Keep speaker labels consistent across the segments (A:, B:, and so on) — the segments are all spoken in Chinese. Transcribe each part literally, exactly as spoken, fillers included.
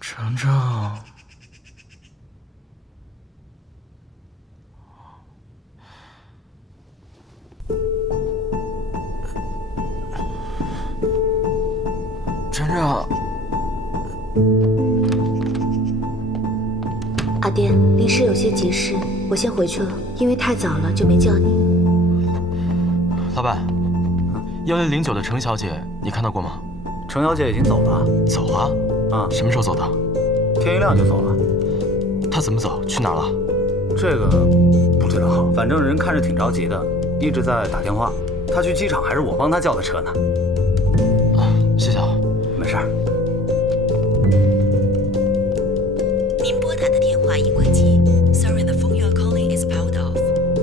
A: 程程，程程，
B: 阿爹，临时有些急事，我先回去了，因为太早了就没叫你。
A: 老板，幺零零九的程小姐，你看到过吗？
C: 程小姐已经走了。
A: 走了？
C: 啊，
A: 什么时候走的？
C: 天一亮就走了。
A: 她怎么走？去哪儿了？
C: 这个不知道，反正人看着挺着急的，一直在打电话。她去机场还是我帮她叫的车呢。
A: 啊，谢谢啊。
C: 没事儿。
D: 您拨打的电话已关机。Sorry, the phone you are calling is powered off.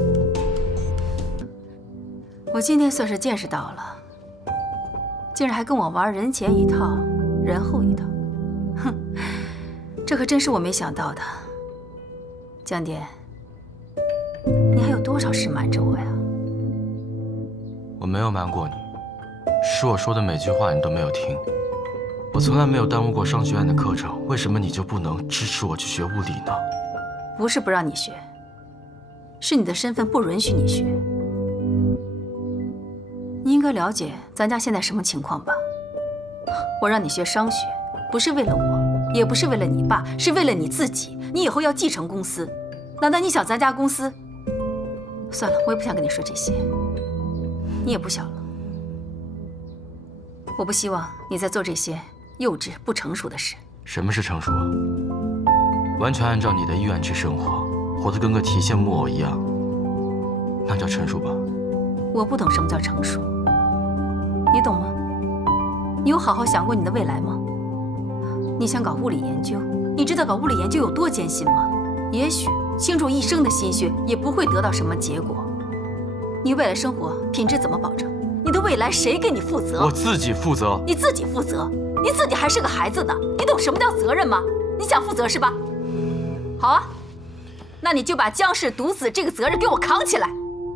E: 我今天算是见识到了，竟然还跟我玩人前一套，人后一套。哼，这可真是我没想到的。江蝶，你还有多少事瞒着我呀？
A: 我没有瞒过你，是我说的每句话你都没有听。我从来没有耽误过商学院的课程，为什么你就不能支持我去学物理呢？
E: 不是不让你学，是你的身份不允许你学。你应该了解咱家现在什么情况吧？我让你学商学，不是为了我，也不是为了你爸，是为了你自己。你以后要继承公司，难道你想咱家公司？算了，我也不想跟你说这些。你也不小了，我不希望你在做这些幼稚不成熟的事。
A: 什么是成熟啊？完全按照你的意愿去生活，活得跟个提线木偶一样，那叫成熟吧？
E: 我不懂什么叫成熟，你懂吗？你有好好想过你的未来吗？你想搞物理研究，你知道搞物理研究有多艰辛吗？也许倾注一生的心血也不会得到什么结果。你未来生活品质怎么保证？你的未来谁给你负责？
A: 我自己负责。
E: 你自己负责？你自己还是个孩子呢，你懂什么叫责任吗？你想负责是吧？好啊，那你就把江氏独子这个责任给我扛起来。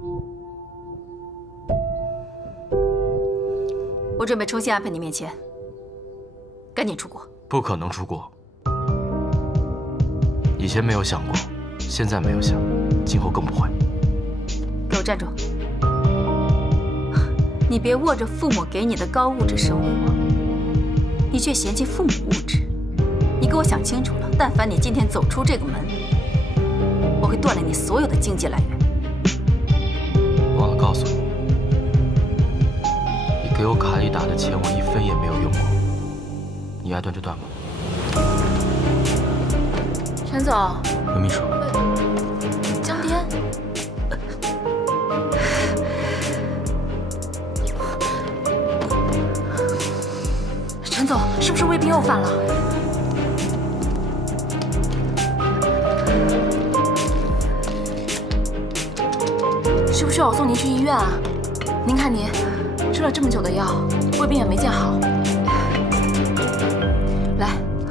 E: 我准备重新安排你面签，赶紧出国。
A: 不可能出国。以前没有想过，现在没有想，今后更不会。
E: 给我站住！你别握着父母给你的高物质生活，你却嫌弃父母物质。你给我想清楚了，但凡你今天走出这个门，我会断了你所有的经济来源。
A: 忘了告诉你，你给我卡里打的钱，我一分也没有用过。你爱断就断吧。
F: 陈总，
A: 魏秘书，
F: 江天，陈总，是不是胃病又犯了？需不需要我送您去医院啊？您看您吃了这么久的药，胃病也没见好。来，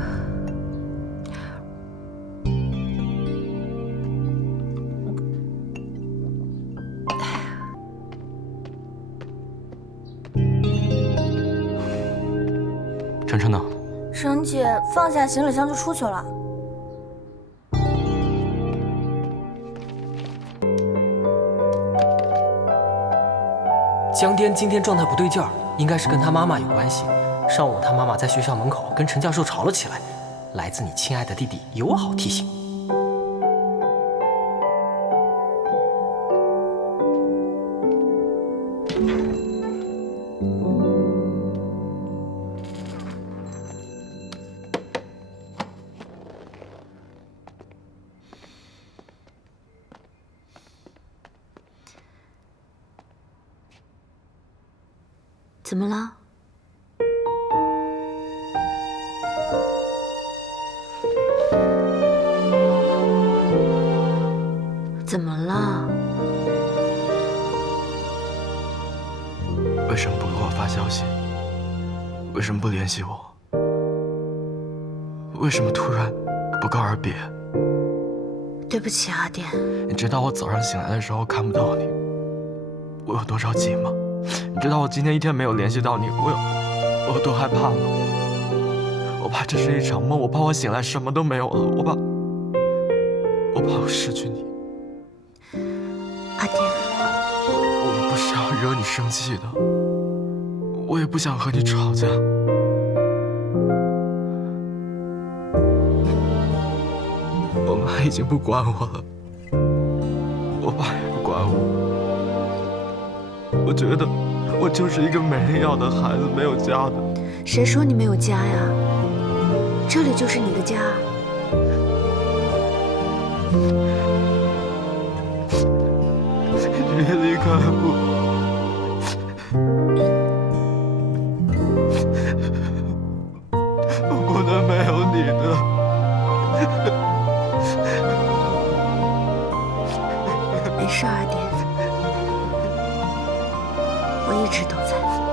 A: 晨晨呢？
G: 沈姐放下行李箱就出去了。
H: 江颠今天状态不对劲儿，应该是跟他妈妈有关系。上午他妈妈在学校门口跟陈教授吵了起来，来自你亲爱的弟弟友好提醒。
B: 怎么了？怎么了？
A: 为什么不给我发消息？为什么不联系我？为什么突然不告而别？
B: 对不起，阿典。
A: 你知道我早上醒来的时候看不到你，我有多着急吗？你知道我今天一天没有联系到你，我有我有多害怕吗？ 我怕这是一场梦，我怕我醒来什么都没有了，我怕，我怕我失去你。
B: 阿典，
A: 我不是要惹你生气的，我也不想和你吵架。我妈已经不管我了，我爸也不管我。我觉得我就是一个没人要的孩子，没有家的。
B: 谁说你没有家呀？这里就是你的家。
A: 你别离开我，我不能没有你的。
B: 没事，阿典，我一直都在。